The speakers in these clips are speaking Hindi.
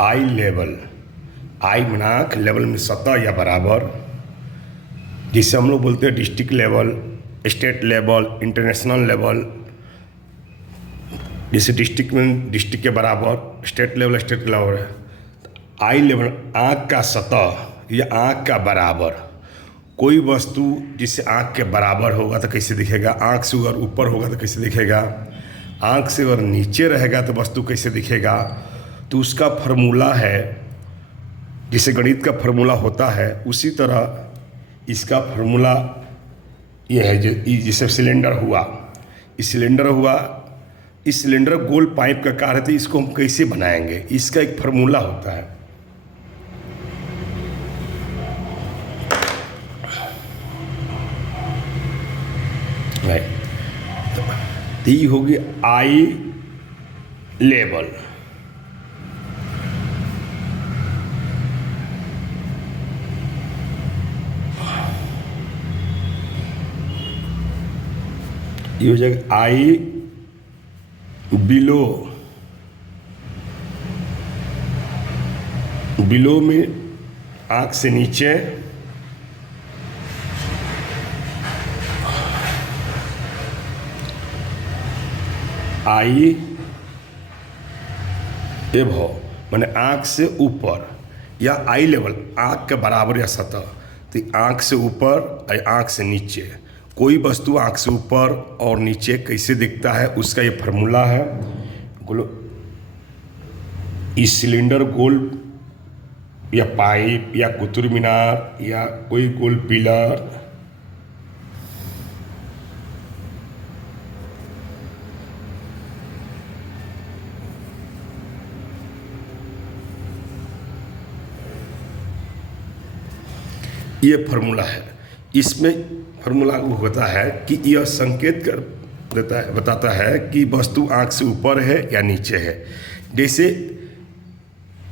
आई लेवल, आई मनाक लेवल में सतह या बराबर, जिसे हम लोग बोलते हैं district level, state level, international level. जैसे डिस्ट्रिक्ट में डिस्ट्रिक्ट के बराबर, स्टेट लेवल स्टेट के बराबर है। आई लेवल आँख का सतह या आँख का बराबर। कोई वस्तु जिससे आँख के बराबर होगा तो कैसे दिखेगा, आँख से अगर ऊपर होगा तो कैसे दिखेगा, आँख से अगर नीचे रहेगा तो वस्तु कैसे दिखेगा। तो उसका फार्मूला है, जिसे गणित का फार्मूला होता है, उसी तरह इसका फार्मूला ये है। जैसे सिलेंडर हुआ, इस सिलेंडर गोल पाइप का कार्य है, तो इसको हम कैसे बनाएंगे, इसका एक फार्मूला होता है। तो ये होगी आई लेवल। ये हो जाएगा आई बिलो। बिलो में आँख से नीचे, आई एबव माने आँख से ऊपर, या आई लेवल आँख के बराबर या सतह। तो आँख से ऊपर या आँख से नीचे, कोई वस्तु आँख से ऊपर और नीचे कैसे दिखता है, उसका ये फार्मूला है। इस सिलेंडर गोल या पाइप या कुतुब मीनार या कोई गोल पिलर, ये फार्मूला है। इसमें फार्मूला होता है कि यह संकेत कर देता है, बताता है कि वस्तु आँख से ऊपर है या नीचे है। जैसे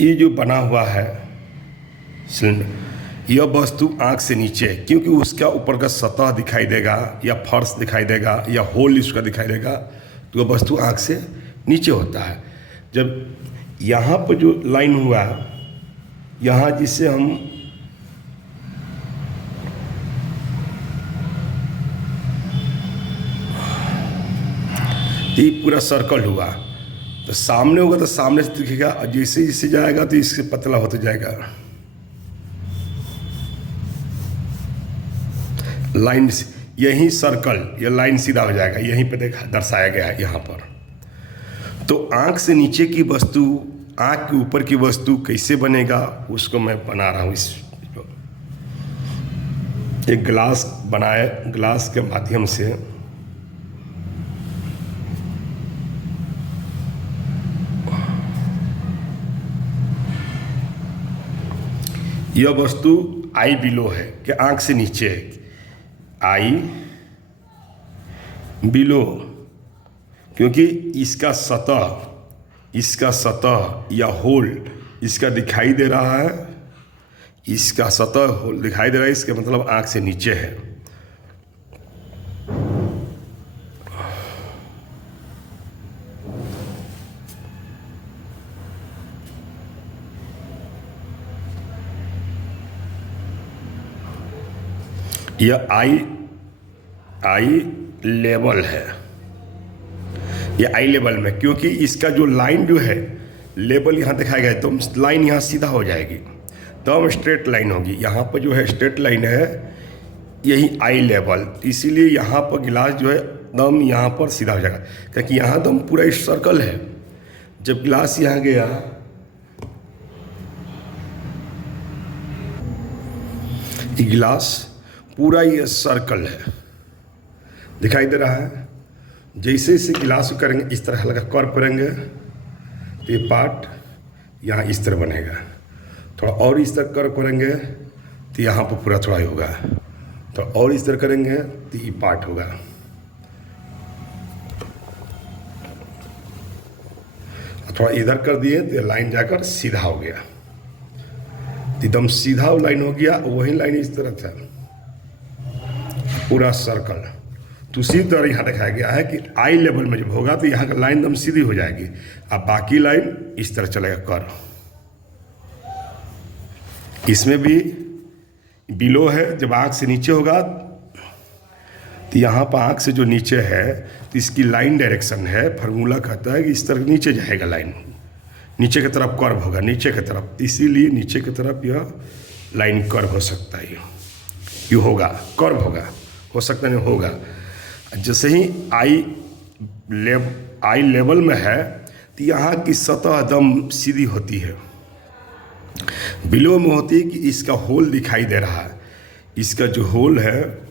ये जो बना हुआ है सिलेंडर, यह वस्तु आँख से नीचे है क्योंकि उसका ऊपर का सतह दिखाई देगा या फर्श दिखाई देगा या होल इसका दिखाई देगा, तो वह वस्तु आँख से नीचे होता है। जब यहाँ पर जो लाइन हुआ, यहाँ जिसे हम ये पूरा सर्कल हुआ, तो सामने होगा तो सामने से दिखेगा, और जैसे जैसे जाएगा तो इससे पतला होता जाएगा। लाइन यही सर्कल या लाइन सीधा हो जाएगा, यहीं पे देखा दर्शाया गया है यहाँ पर। तो आँख से नीचे की वस्तु, आँख के ऊपर की वस्तु कैसे बनेगा, उसको मैं बना रहा हूँ। इस एक ग्लास बनाए, ग्लास के माध्यम से यह वस्तु आई बिलो है कि आँख से नीचे है। आई बिलो क्योंकि इसका सतह या होल इसका दिखाई दे रहा है, इसका सतह होल दिखाई दे रहा है, इसका मतलब आँख से नीचे है। यह आई लेवल है, ये आई लेवल में, क्योंकि इसका जो लाइन जो है लेवल यहाँ दिखाया गया है, तो लाइन यहाँ सीधा हो जाएगी, तो हम स्ट्रेट लाइन होगी। यहाँ पर जो है स्ट्रेट लाइन है, यही आई लेवल। इसीलिए यहाँ पर गिलास जो है दम यहाँ पर सीधा हो जाएगा, क्योंकि यहाँ दम पूरा इस सर्कल है। जब गिलास यहाँ गया, ये गिलास पूरा ये सर्कल है, दिखाई दे रहा है। जैसे जैसे गिलास को करेंगे इस तरह हल्का कर्व करेंगे तो ये पार्ट यहाँ इस तरह बनेगा, थोड़ा और इस तरह कर्व करेंगे तो यहाँ पर पूरा थोड़ा ही होगा, तो और इस तरह करेंगे तो ये पार्ट होगा। थोड़ा इधर कर दिए तो लाइन जाकर सीधा हो गया, एकदम सीधा लाइन हो गया। वही लाइन इस तरह था पूरा सर्कल। तो उसी तरह यहाँ दिखाया गया है कि आई लेवल में जब होगा तो यहाँ का लाइन एकदम सीधी हो जाएगी, अब बाकी लाइन इस तरह चलेगा कर। इसमें भी बिलो है, जब आँख से नीचे होगा तो यहाँ पर आँख से जो नीचे है तो इसकी लाइन डायरेक्शन है, फार्मूला कहता है कि इस तरह नीचे जाएगा, लाइन नीचे की तरफ कर्व होगा, नीचे की तरफ, इसीलिए नीचे की तरफ यह लाइन कर्व हो सकता है, ये होगा कर्व होगा, हो सकता नहीं होगा। जैसे ही आई लेवल में है तो यहाँ की सतह एकदम सीधी होती है, बिलो में होती है कि इसका होल दिखाई दे रहा है, इसका जो होल है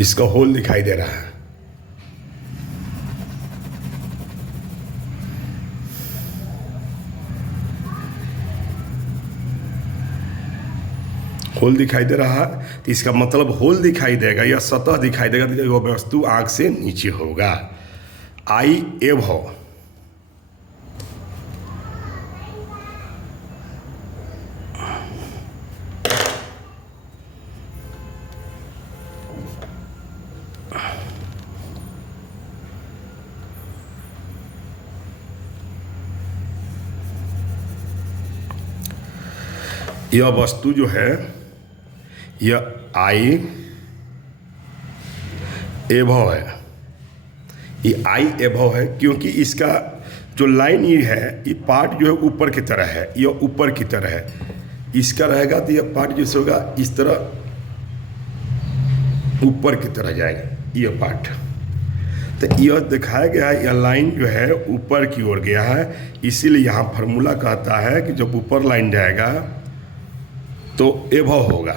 इसका होल दिखाई दे रहा है। होल दिखाई दे रहा है तो इसका मतलब होल दिखाई देगा या सतह दिखाई देगा तो वह वस्तु आँख से नीचे होगा। आई एबव, यह वस्तु जो है यह आई एबव है, ये आई एबव है क्योंकि इसका जो लाइन ये है ये पार्ट जो है ऊपर की तरह है, यह ऊपर की तरह है, इसका रहेगा तो यह पार्ट जैसे होगा इस तरह ऊपर की तरह जाएगा, यह पार्ट। तो यह दिखाया गया है, यह लाइन जो है ऊपर की ओर गया है, इसीलिए यहाँ फार्मूला कहता है कि जब ऊपर लाइन जाएगा तो एबव होगा,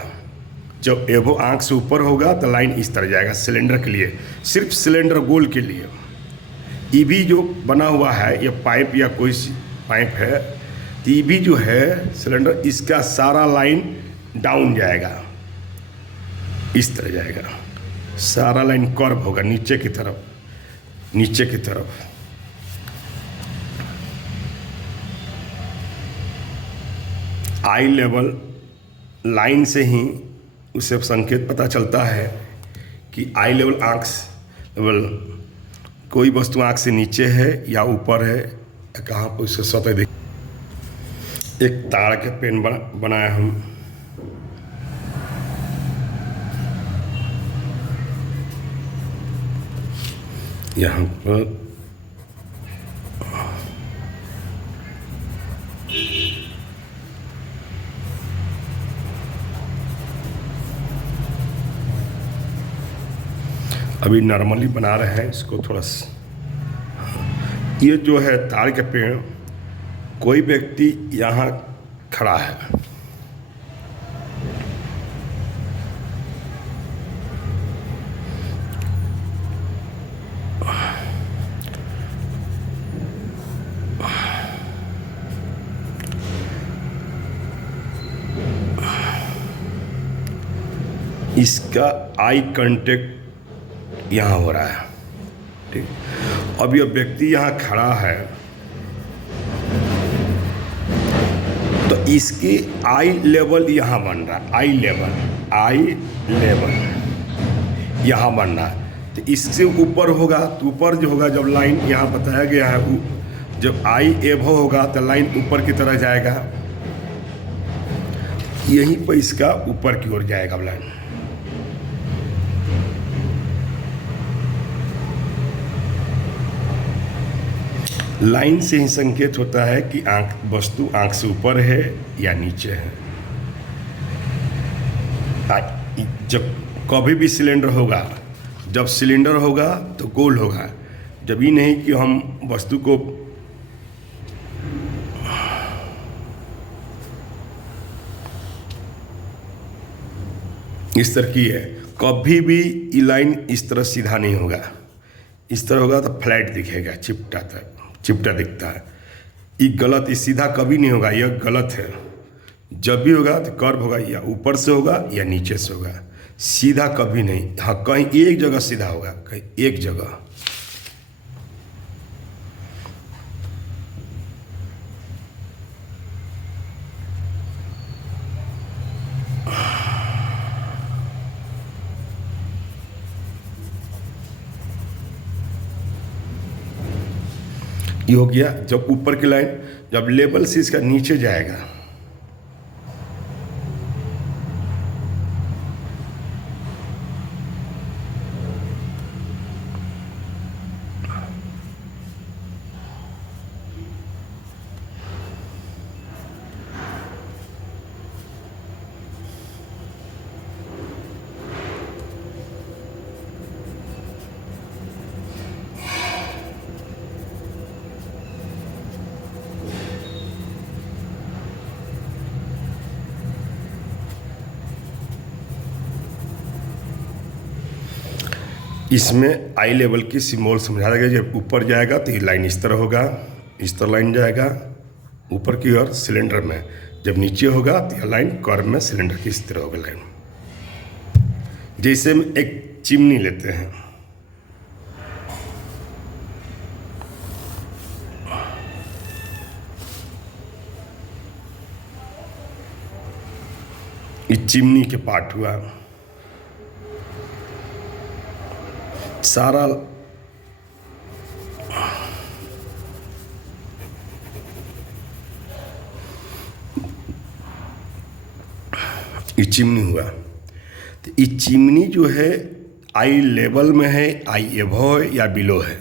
जब एबव आँख से ऊपर होगा तो लाइन इस तरह जाएगा। सिलेंडर के लिए, सिर्फ सिलेंडर गोल के लिए, ये भी जो बना हुआ है ये पाइप या कोई पाइप है तो ये भी जो है सिलेंडर, इसका सारा लाइन डाउन जाएगा, इस तरह जाएगा, सारा लाइन कर्व होगा नीचे की तरफ, नीचे की तरफ। आई लेवल लाइन से ही उसे संकेत पता चलता है कि आई लेवल आँख लेवल, कोई वस्तु आँख से नीचे है या ऊपर है, कहाँ पर उससे सतह देख। एक ताड़ के पेन बनाया हम, यहाँ पर अभी नॉर्मली बना रहे हैं इसको थोड़ा सा। ये जो है ताड़ के पेड़, कोई व्यक्ति यहाँ खड़ा है, इसका आई कांटेक्ट यहाँ हो रहा है, ठीक। अब यह व्यक्ति यहाँ खड़ा है तो इसकी आई लेवल यहाँ बन रहा है, आई लेवल यहाँ बन रहा है। तो इससे ऊपर होगा तो ऊपर जो होगा, जब लाइन यहाँ बताया गया है, जब आई एबव होगा तो लाइन ऊपर की तरह जाएगा, यहीं पर इसका ऊपर की ओर जाएगा लाइन। लाइन से ही संकेत होता है कि वस्तु आँख से ऊपर है या नीचे है। जब कभी भी सिलेंडर होगा, जब सिलेंडर होगा तो गोल होगा, जब ये नहीं कि हम वस्तु को इस तरह की है, कभी भी ये लाइन इस तरह सीधा नहीं होगा, इस तरह होगा तो फ्लैट दिखेगा, चिपटा दिखता है। ये गलत, ये सीधा कभी नहीं होगा, यह गलत है। जब भी होगा तो कर्व होगा, या ऊपर से होगा या नीचे से होगा, सीधा कभी नहीं। हाँ, कहीं एक जगह सीधा होगा, कहीं एक जगह। ये हो गया। जब ऊपर की लाइन जब लेवल से इसका नीचे जाएगा, इसमें आई लेवल की सिम्बॉल समझा देगा। जब ऊपर जाएगा तो ये लाइन इस तरह होगा, इस तरह लाइन जाएगा ऊपर की ओर सिलेंडर में। जब नीचे होगा तो यह लाइन कर्व में सिलेंडर की इस तरह होगा लाइन। जैसे हम एक चिमनी लेते हैं, ये चिमनी के पार्ट हुआ सारा। ये चिमनी हुआ। तो ये चिमनी जो है आई लेवल में है, आई एबव है या बिलो है।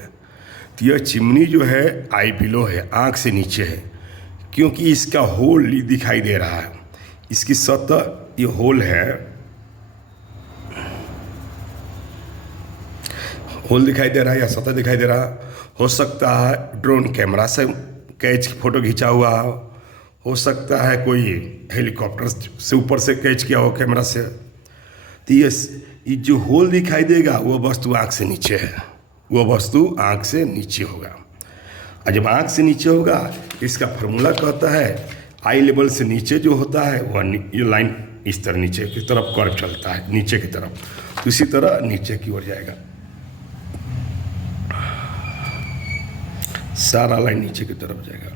तो यह चिमनी जो है आई बिलो है, आँख से नीचे है, क्योंकि इसका होल दिखाई दे रहा है। इसकी सतह ये होल है, होल दिखाई दे रहा है या सतह दिखाई दे रहा। हो सकता है ड्रोन कैमरा से कैच फोटो खींचा हुआ हो सकता है कोई हेलीकॉप्टर से ऊपर से कैच किया हो कैमरा से। तो ये जो होल दिखाई देगा वो वस्तु आँख से नीचे है, वो वस्तु आँख से नीचे होगा। और जब आँख से नीचे होगा, इसका फार्मूला कहता है आई लेवल से नीचे जो होता है वह ये लाइन इस तरह नीचे की तरफ कर्व चलता है, नीचे की तरफ। तो इसी तरह नीचे की ओर जाएगा, सारा लाइन नीचे की तरफ जाएगा।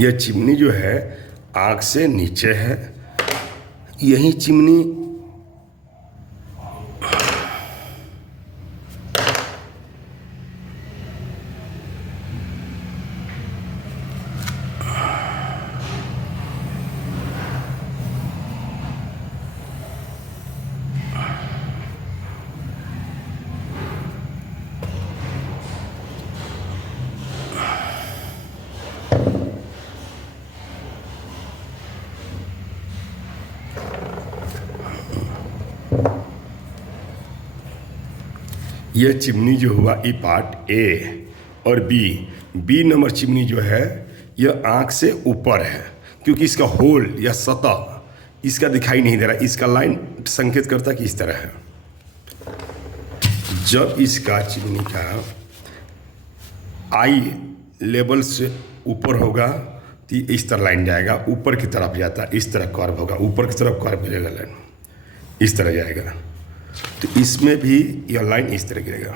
यह चिमनी जो है आँख से नीचे है। यही चिमनी यह चिमनी जो हुआ ये पार्ट ए और बी नंबर चिमनी जो है यह आँख से ऊपर है, क्योंकि इसका होल या सतह इसका दिखाई नहीं दे रहा। इसका लाइन संकेत करता कि इस तरह है। जब इसका चिमनी का आई लेवल से ऊपर होगा तो इस तरह लाइन जाएगा, ऊपर की तरफ जाता है, इस तरह कर्व होगा, ऊपर की तरफ कर्व गिरेगा, लाइन इस तरह जाएगा। तो इसमें भी यह लाइन इस तरह गिरेगा।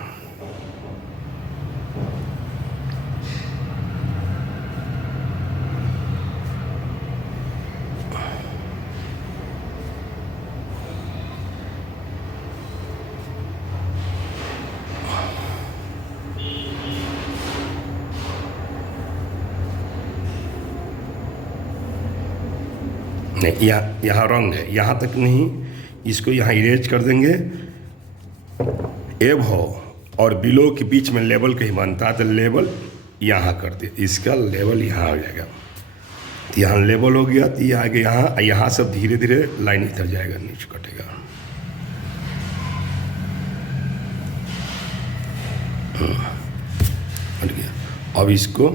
नहीं, यहाँ रंग है, यहाँ तक नहीं, इसको यहाँ इरेज कर देंगे। एबव और बिलो के बीच में लेवल कहीं बनता है तो लेवल यहाँ कर दे, इसका लेवल यहाँ आ जाएगा। तो यहाँ लेवल हो गया, तो ये आगे यहाँ सब धीरे धीरे लाइन इधर जाएगा, नीचे कटेगा। अब इसको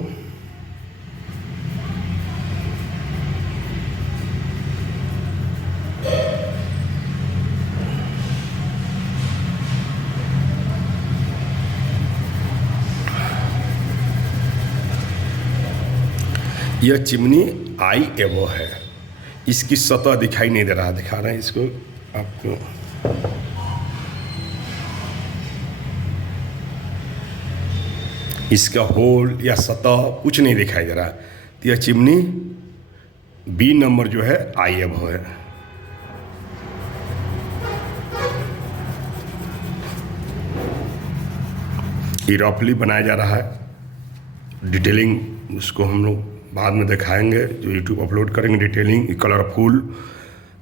यह चिमनी आई एवो है। इसकी सतह दिखाई नहीं दे रहा, दिखा रहे हैं इसको आपको। इसका होल या सतह कुछ नहीं दिखाई दे रहा। तो यह चिमनी बी नंबर जो है आई एवो है। ये रफली बनाया जा रहा है। डिटेलिंग उसको हम लोग बाद में दिखाएंगे, जो यूट्यूब अपलोड करेंगे। डिटेलिंग कलरफुल,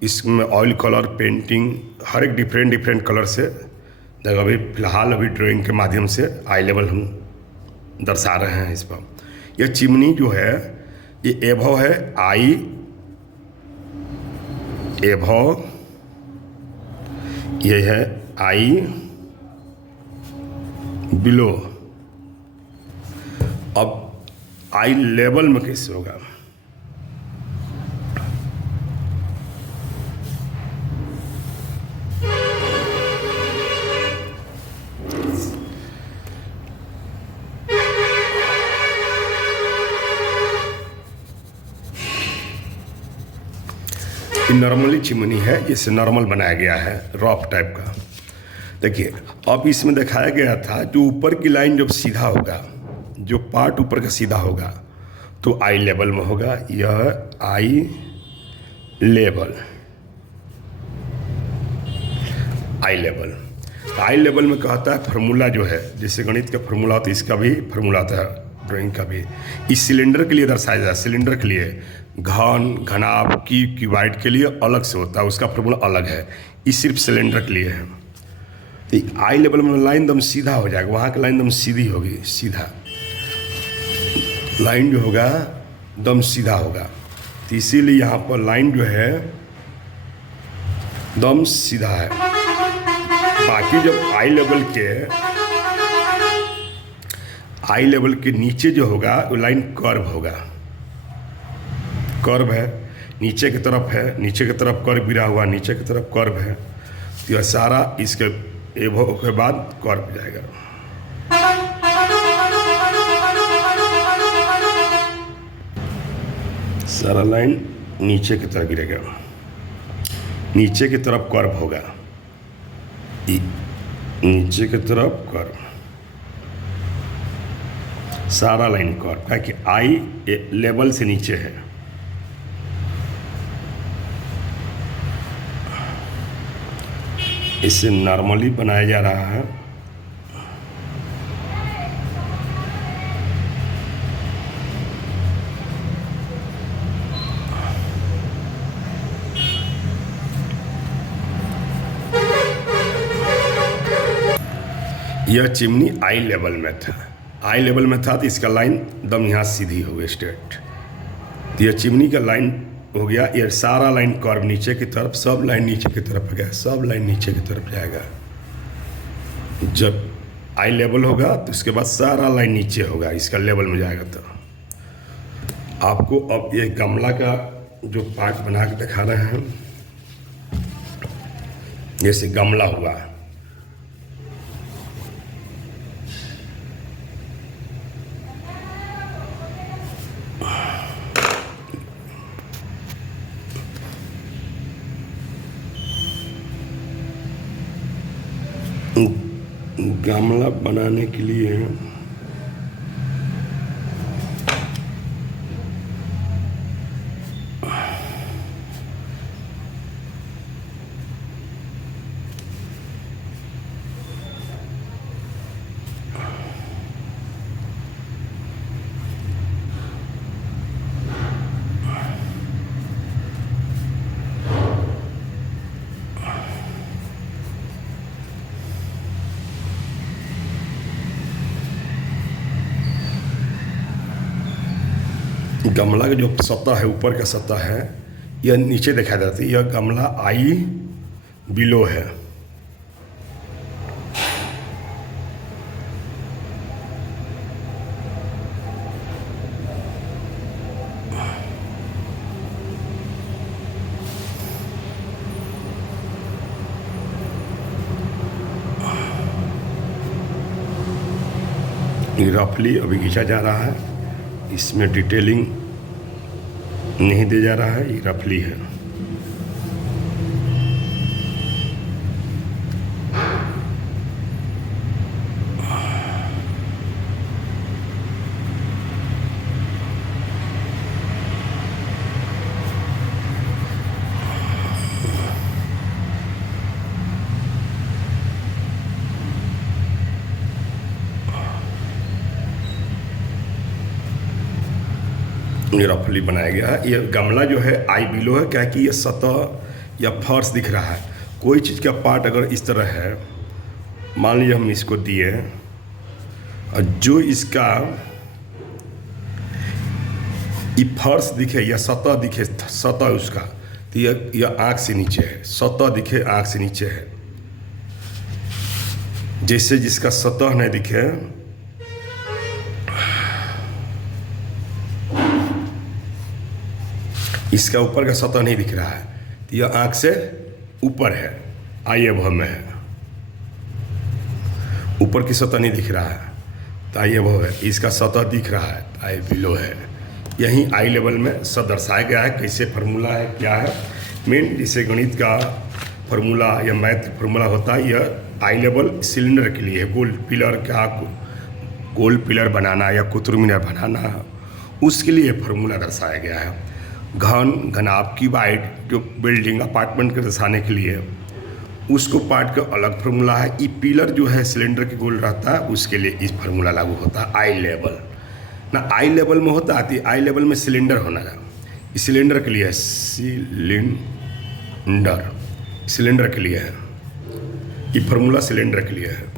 इसमें ऑयल कलर पेंटिंग हर एक डिफरेंट कलर से। देखो अभी फ़िलहाल अभी ड्राइंग के माध्यम से आई लेवल हम दर्शा रहे हैं इस पर। यह चिमनी जो है ये एभो है, आई एभो, ये है आई बिलो। अब आई लेवल में कैसे होगा? नॉर्मली चिमनी है, इसे नॉर्मल बनाया गया है, रफ टाइप का। देखिए अब इसमें दिखाया गया था जो ऊपर की लाइन जब सीधा होगा, जो पार्ट ऊपर का सीधा होगा तो आई लेवल में होगा। यह आई लेवल, आई लेवल। आई लेवल में कहता है फार्मूला जो है, जैसे गणित का फार्मूला होता है, इसका भी फार्मूला आता है, ड्राइंग का भी। इस सिलेंडर के लिए दर्शाया जाता है। सिलेंडर के लिए घन, घनाभ, क्यूबाइड के लिए अलग से होता है, उसका फार्मूला अलग है। ये सिर्फ सिलेंडर के लिए है। तो आई लेवल में लाइन एकदम सीधा हो जाएगा, वहाँ की लाइन एकदम सीधी होगी, सीधा लाइन जो होगा एकदम सीधा होगा। तो इसीलिए यहाँ पर लाइन जो है एकदम सीधा है। बाकी जब आई लेवल के नीचे जो होगा वो लाइन कर्व होगा। कर्व है, नीचे की तरफ है, नीचे की तरफ कर्व गिरा हुआ, नीचे की तरफ कर्व है। तो यह सारा इसके एभो के बाद कर्व जाएगा। सारा लाइन नीचे की तरफ गिरेगा, नीचे की तरफ कर्व होगा, नीचे की तरफ कर्व, सारा लाइन कर्व है कि आई लेवल से नीचे है। इसे नॉर्मली बनाया जा रहा है। यह चिमनी आई लेवल में था, आई लेवल में था तो इसका लाइन एकदम यहाँ सीधी हो गई, स्ट्रेट। तो यह चिमनी का लाइन हो गया, ये सारा लाइन कर्व नीचे की तरफ, सब लाइन नीचे की तरफ गया, सब लाइन नीचे की तरफ जाएगा। जब आई लेवल होगा तो इसके बाद सारा लाइन नीचे होगा, इसका लेवल में जाएगा। तो आपको अब ये गमला का जो पार्ट बना के दिखा रहे हैं, जैसे गमला हुआ, गमला बनाने के लिए गमला का जो सतह है, ऊपर का सतह है, यह नीचे दिखाई देती है। यह गमला आई बिलो है। ये रफली अभी खींचा जा रहा है, इसमें डिटेलिंग नहीं दे जा रहा है, ये रफली है। ये रफली बनाया गया है। ये गमला जो है आई बिलो है, क्या कि ये सतह या फर्श दिख रहा है। कोई चीज़ का पार्ट अगर इस तरह है, मान लीजिए हम इसको दिए और जो इसका ये फर्श दिखे या सतह दिखे, सतह उसका, तो यह आँख से नीचे है, सतह दिखे आँख से नीचे है। जैसे जिसका सतह नहीं दिखे, इसका ऊपर का सतह नहीं दिख रहा है, तो यह आँख से ऊपर है, आई अबव में है। ऊपर की सतह नहीं दिख रहा है तो आई अबव है, इसका सतह दिख रहा है तो आई बिलो है। यही आई लेवल में सब दर्शाया गया है, कैसे फार्मूला है, क्या है। मेन जैसे गणित का फार्मूला या मैथ फार्मूला होता है, यह आई लेवल सिलेंडर के लिए है। गोल पिलर का गोल पिलर बनाना या कुतुब मीनार बनाना, उसके लिए फार्मूला दर्शाया गया है। घनाभ की वाइड जो बिल्डिंग अपार्टमेंट के दर्शाने के लिए उसको पार्ट का अलग फार्मूला है। ई पिलर जो है सिलेंडर के गोल रहता है, उसके लिए इस फार्मूला लागू होता है। आई लेवल ना आई लेवल में होता है, आई लेवल में सिलेंडर होना है। इस सिलेंडर के लिए है, सिलेंडर के लिए है, ये फार्मूला सिलेंडर के लिए है।